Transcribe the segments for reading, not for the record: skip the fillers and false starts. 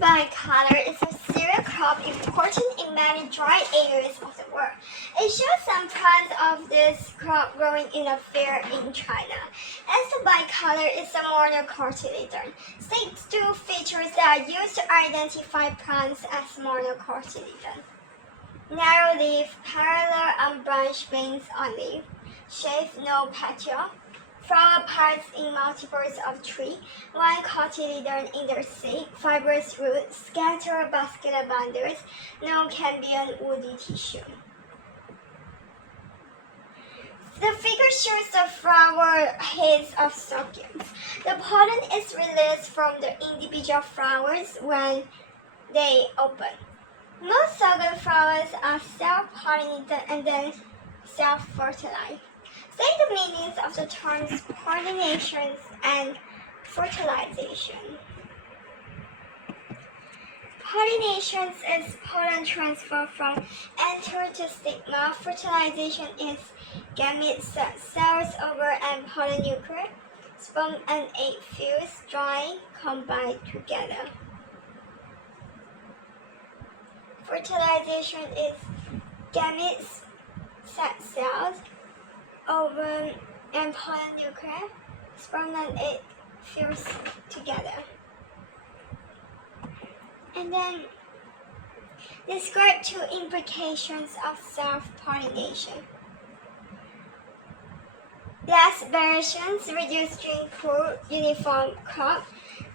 bicolor is a cereal crop important in many dry areas of the world. It shows some plants of this crop growing in a field in China. As the bicolor is a monocotyledon, 6 features that are used to identify plants as monocotyledon. Narrow leaf, parallel unbranched veins on leaf, shape no petiole. Flower parts in multiples of tree, one cotyledon in their seed, fibrous roots, scattered vascular bundles, no cambium woody tissue. The figure shows the flower heads of sorghums. The pollen is released from the individual flowers when they open. Most sorghum flowers are self-pollinated and then self-fertilized. Say the meanings of the terms pollination and fertilization. Pollination is pollen transfer from anther to stigma. Fertilization is gametes set cells over and pollen nucleus. Sperm and egg fuse, dry, combine together. Fertilization is gametes set cells over and pollen nucleus, sperm and egg fuse together. And then describe 2 implications of self-pollination. Less variations reduce gene pool, uniform crop,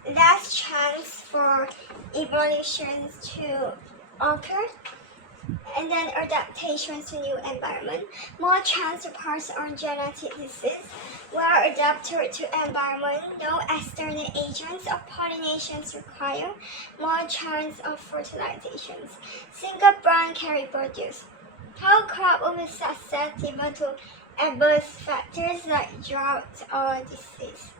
less chance for evolution to occur, and then adaptations to new environment, more chance to pass on genetic disease, well adapted to environment, no external agents of pollinations required, more chance of fertilizations. Single plant can reproduce. Whole crop will be susceptible to adverse factors like drought or disease.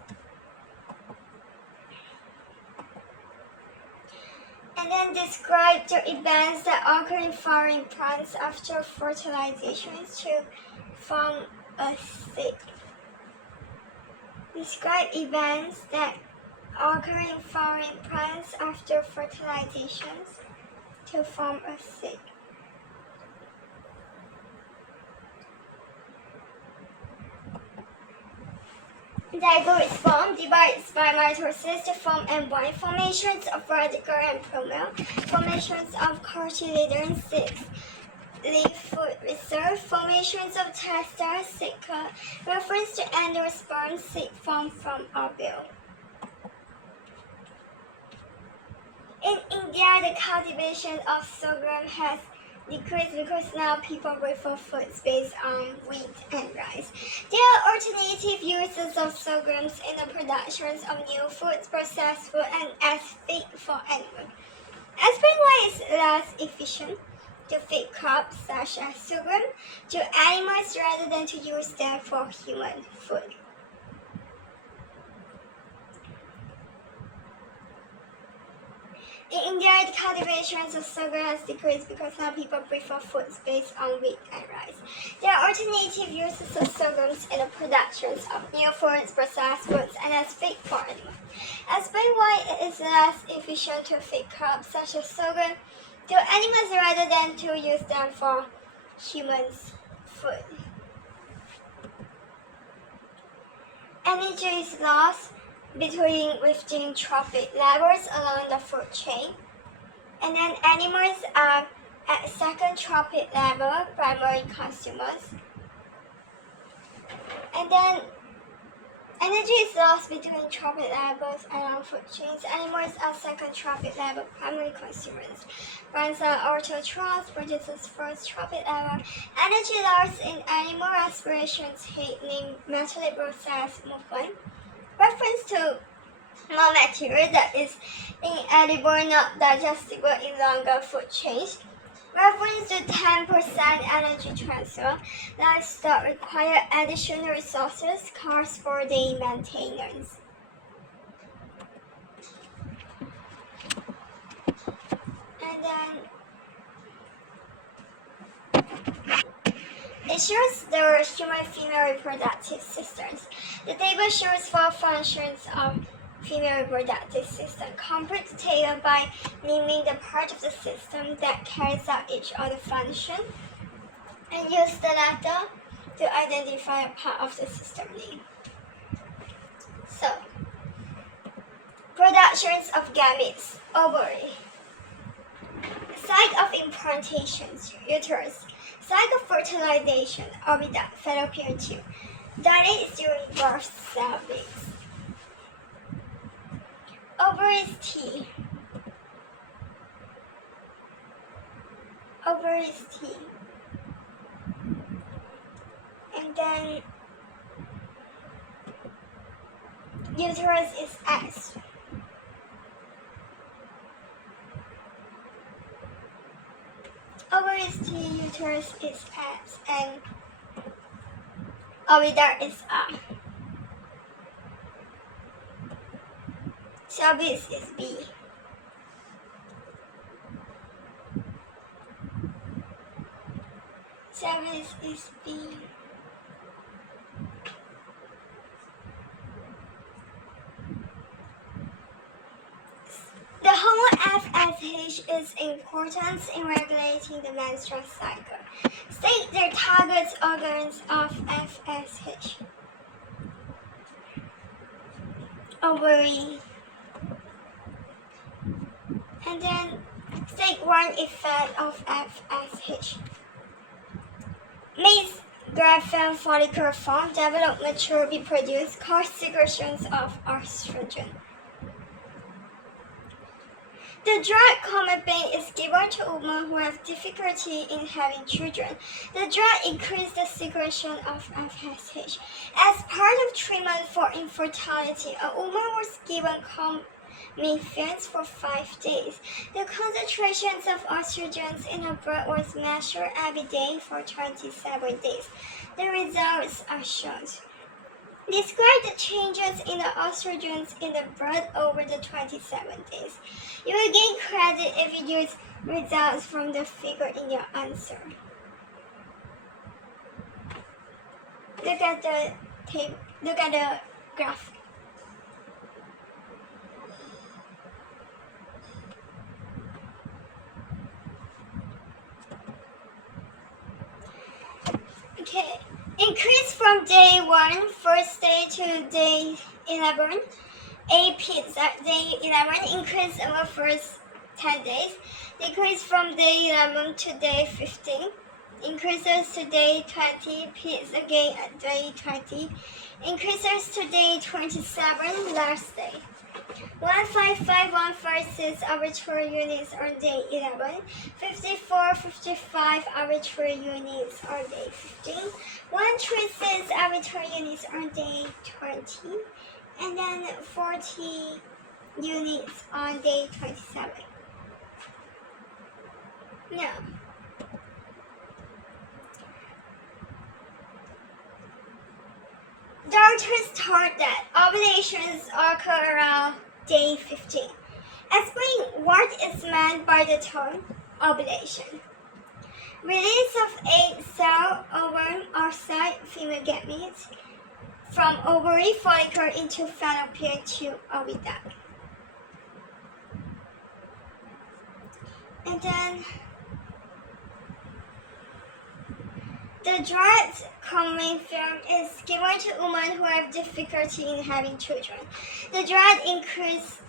And then describe the events that occur in flowering plants after fertilization to form a seed. Describe events that occur in flowering plants after fertilization to form a seed. Zygote is formed, divides by mitosis to form embryo. Formations of radicle and plumule. Formations of cotyledon, 6 leaf foot reserve. Formations of testa, cycla. Reference to endosperm, seed formed from ovule. In India, the cultivation of sorghum has decreased because now people prefer foods based on wheat and rice. There are alternative uses of sorghums in the production of new foods, processed food, and as feed for animals. Aspirin wine is less efficient to feed crops such as sorghum to animals rather than to use them for human food. In India, the cultivation of sorghum has decreased because now people prefer foods based on wheat and rice. There are alternative uses of sorghums in the production of new foods, processed foods, and as feed for animals. As being why it is less efficient to feed crops such as sorghum to animals rather than to use them for humans' food. Energy is lost within trophic levels along the food chain, and then animals are at second trophic level, primary consumers, and then energy is lost between trophic levels along food chains. Animals are second trophic level, primary consumers. Plants are autotrophs, produces first trophic level. Energy lost in animal respirations, heat, metabolic process movement. Reference to more material that is inedible, not digestible in longer food chains. Reference to 10% energy transfer. Livestock require additional resources, costs for their maintenance. And then it shows the human female reproductive systems. The table shows 4 functions of female reproductive system. Complete the table by naming the part of the system that carries out each of the function, and use the letter to identify a part of the system name. So, productions of gametes, ovary, site of implantation, uterus, site of fertilization, oviduct, fallopian tube, dilates during birth, cervix. Ovaries T. Ovaries T. And then uterus is S. Ovaries T, uterus is S, and oviduct is R. Cervix is B. Cervix is B. The hormone FSH is important in regulating the menstrual cycle. State the target organs of FSH. Ovary. And then state one effect of FSH. Makes graph follicle form, develop, mature, be produced, cause secretions of estrogen. The drug clomipene is given to women who have difficulty in having children. The drug increases the secretion of FSH. As part of treatment for infertility, a woman was given clomipene for 5 days. The concentrations of estrogens in her blood was measured every day for 27 days. The results are shown. Describe the changes in the estrogens in the blood over the 27 days. You will gain credit if you use results from the figure in your answer. Look at the table. Look at the graph. Okay. Increase from day 1, first day, to day 11. A peaks at day 11, increase over first 10 days. Decrease from day 11 to day 15. Increases to day 20, peaks again at day 20. Increases to day 27, last day. 155,156 arbitrary units on day 11, 54,55 arbitrary units on day 15, 136 arbitrary units on day 20, and then 40 units on day 27. Now, doctors taught that ovulations occur around day 15. Explain what is meant by the term ovulation. Release of egg, cell, ovum, outside female gametes from ovary follicle into fallopian tube oviduct. And then the drug clomipene is given to women who have difficulty in having children. The drug increases.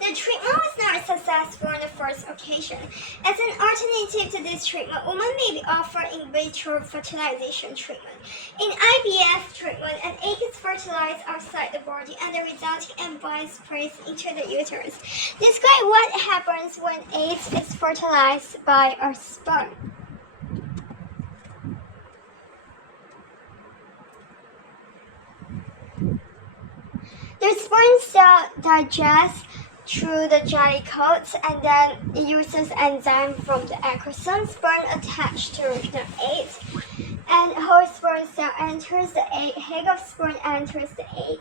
The treatment was not successful on the first occasion. As an alternative to this treatment, women may be offered in vitro fertilization treatment. In IVF treatment, an egg is fertilized outside the body and the resulting embryo is placed into the uterus. Describe what happens when egg is fertilized by a sperm. The sperm cell digests through the jelly coats, and then it uses enzyme from the acrosome sperm attached to the eggs, and whole sperm cell enters the egg. Egg of sperm enters the egg.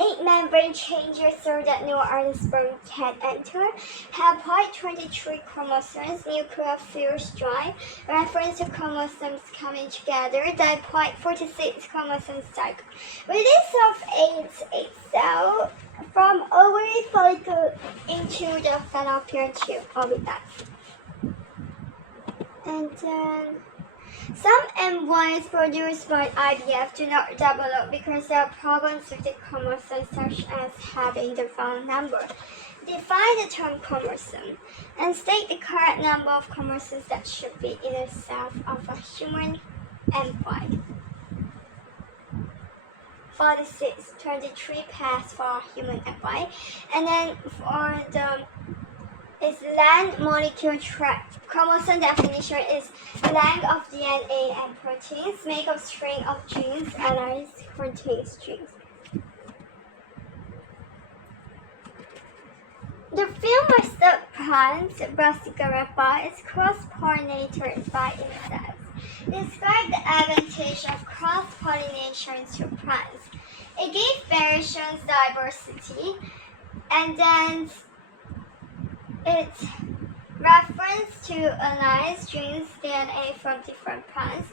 Egg membrane changes so that no other sperm can enter. Haploid 23 chromosomes, nuclear fuse drive, reference to chromosomes coming together. Diploid 46 chromosomes cycle. Release of egg cell from ovary follicle into the fallopian tube. Oviduct. And then some embryos produced by IVF do not develop because there are problems with the chromosome, such as having the wrong number. Define the term chromosome and state the correct number of chromosomes that should be in the cell of a human embryo. 46, 23 pairs for human embryo. And then for the length molecule track. Chromosome definition is length of DNA and proteins, make of string of genes, allies contain strings. The film plants, Brassica repa, is cross-pollinated by insects. Describe the advantage of cross-pollination to plants. It gives variations diversity, and then it's reference to allies genes DNA from different plants.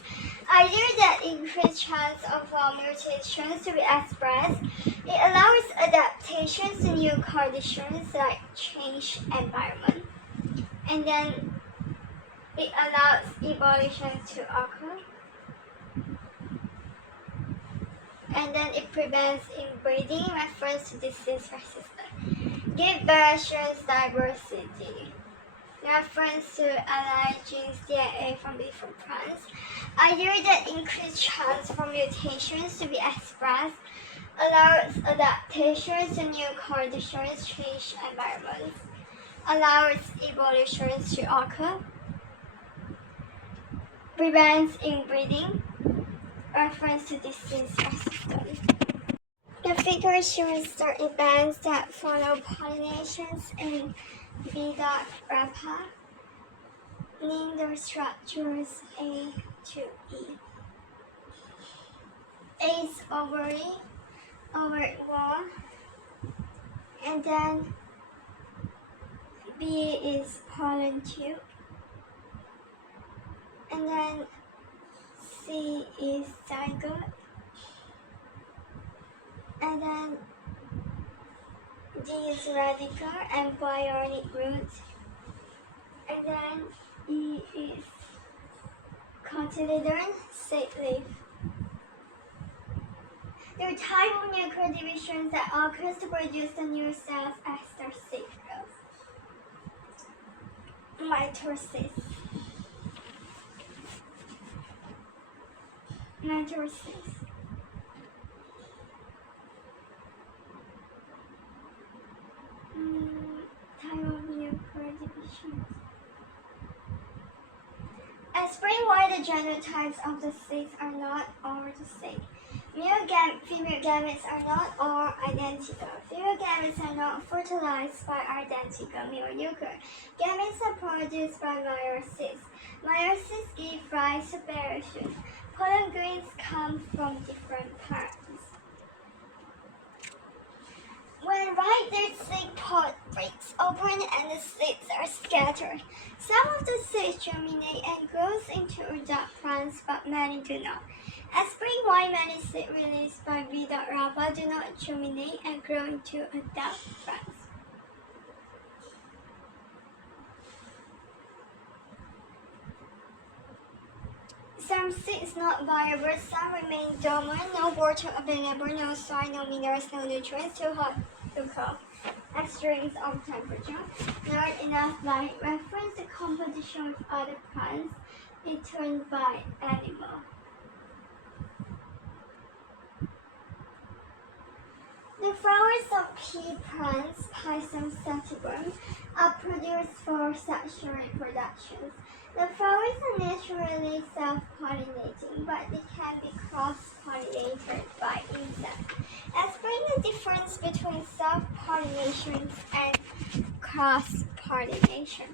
Idea that increased chance of mutations to be expressed. It allows adaptations to new conditions like change environment. And then it allows evolution to occur. And then it prevents inbreeding, reference to disease resistance. Give variations diversity. Reference to allied genes DNA from different plants. Idea that increased chance for mutations to be expressed. Allows adaptations to new conditions, change environments. Allows evolutions to occur. Prevents inbreeding. Reference to disease resistance. The figure shows the events that follow pollinations in Veda Rapa. Name the structures A to E. A is ovary wall, and then B is pollen tube, and then C is zygote, and then D is radicle and bionic root, and then E is cotyledon, seed leaf. There are type of nuclear divisions that occurs to produce the new cells as their seed grows. Mitosis. Type of nuclear divisions. Explain why the genotypes of the seeds are not all the same. Female gametes are not all identical. Female gametes are not fertilized by identical male nuclei. Gametes are produced by meiosis. Meiosis gives rise to variations. Pollen grains come from different parts. When ripe, the seed pod breaks open and the seeds are scattered. Some of the seeds germinate and grow into adult plants, but many do not. Explain why many seeds released by Veda Rapa do not germinate and grow into adult plants. Some seeds not viable, some remain dormant, no water available, no soil, no minerals, no nutrients, too hot to cook. Extremes of temperature, not enough light. Reference the competition with other plants eaten by animals. The flowers of pea plants, Pisum sativum, are produced for sexual reproduction. The flowers are naturally self-pollinating, but they can be cross-pollinated by insects. Explain the difference between self-pollination and cross-pollination.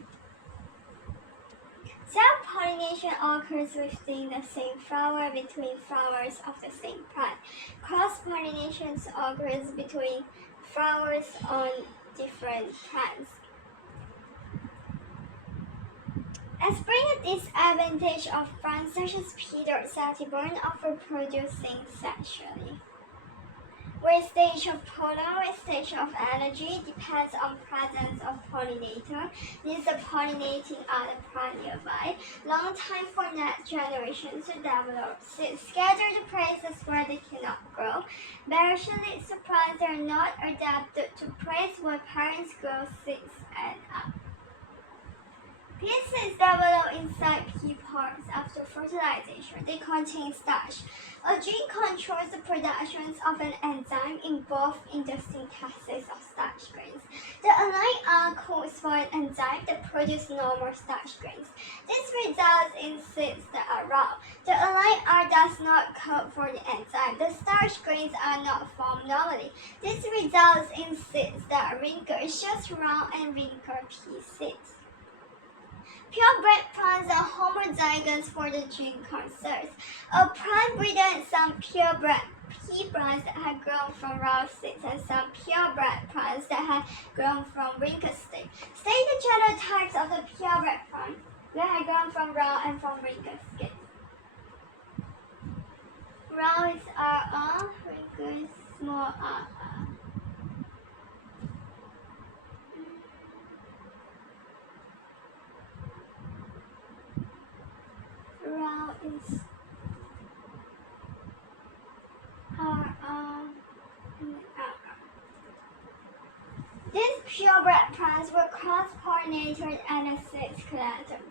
Self-pollination occurs within the same flower between flowers of the same plant. Cross-pollination occurs between flowers on different plants. As bring a disadvantage of plants such as peat or sativern of reproducing sexually. Where stage of pollen or stage of energy depends on presence of pollinator, needs the pollinating other plant nearby, long time for next generation to develop, scattered to places where they cannot grow. Partially, plants are not adapted to place where parents grow seeds and up. Pea seeds develop inside pea pods after fertilization. They contain starch. A gene controls the production of an enzyme involved in the synthesis of starch grains. The align R codes for an enzyme that produces normal starch grains. This results in seeds that are raw. The align R does not code for the enzyme. The starch grains are not formed normally. This results in seeds that are wrinkled. It shows round and wrinkled pea seeds. Purebred plants are homozygous for the gene concerns. A plant breeds some purebred pea plants that have grown from raw seeds and some purebred plants that have grown from wrinkled state. State the genotypes of the purebred plant that have grown from raw and from wrinkled state. Raw is RR, wrinkled is small r. Raw is RR and RR. These purebred plants were cross-pollinated and the seeds collected.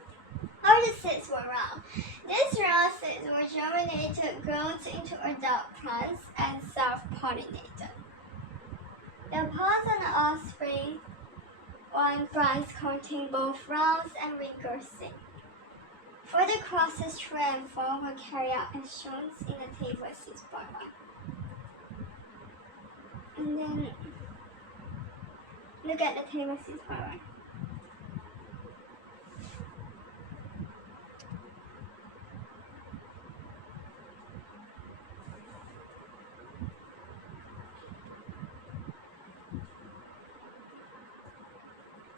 All the seeds were raw. These raw seeds were germinated, grown into adult plants, and self-pollinated. The pods and the offspring on plants contain both round and wrinkled seeds. Further crosses true and false were carried out as shown in the table 6.1. And then look at the table 6.1.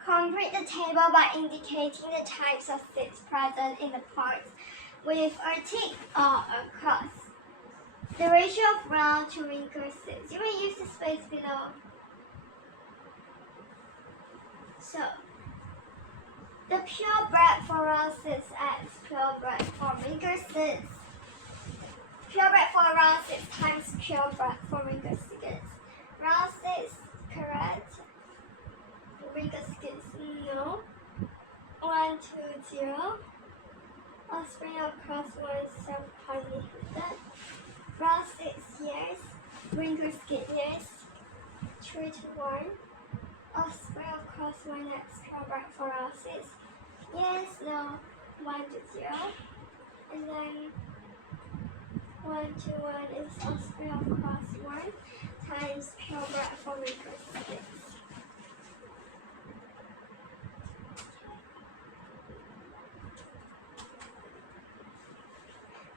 Complete the table by indicating the types of seeds present in the parts with a tick or a cross. The ratio of round to wrinkled seeds. You may use the space below. So, the purebred for round seeds adds purebred for wrinkled seeds. Purebred for round seeds times purebred for wrinkled seeds. Round seeds, correct. Wrinkled seeds, no. 1, 2, 0. Offspring of cross one self-pollinated. Round seeds, yes. Wrinkled seeds, yes. 3 to 1. Offspring of cross one next purebred for round seeds. Yes, no. 1 to 0. And then 1 to 1 is offspring of cross 1 times purebred for wrinkled seeds.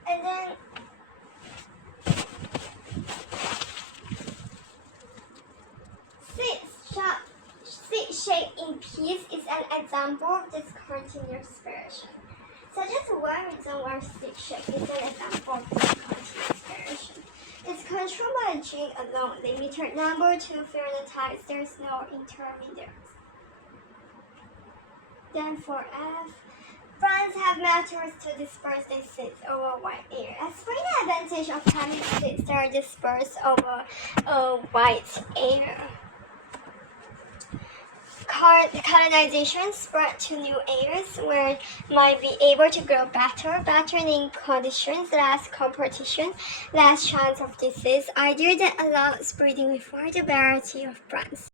And then seed shape in peas is an example of discontinuous variation. Such as one reason where seed shape is an example of discontinuous variation. It's controlled by a gene alone, limited number to phenotypes, there is no intermediaries. Then for F, plants have methods to disperse their seeds over a wide area. Explain the advantage of having seeds that are dispersed over a wide area. Colonization spread to new areas where it might be able to grow better in conditions, less competition, less chance of disease, ideas that allow breeding with wider variety of plants.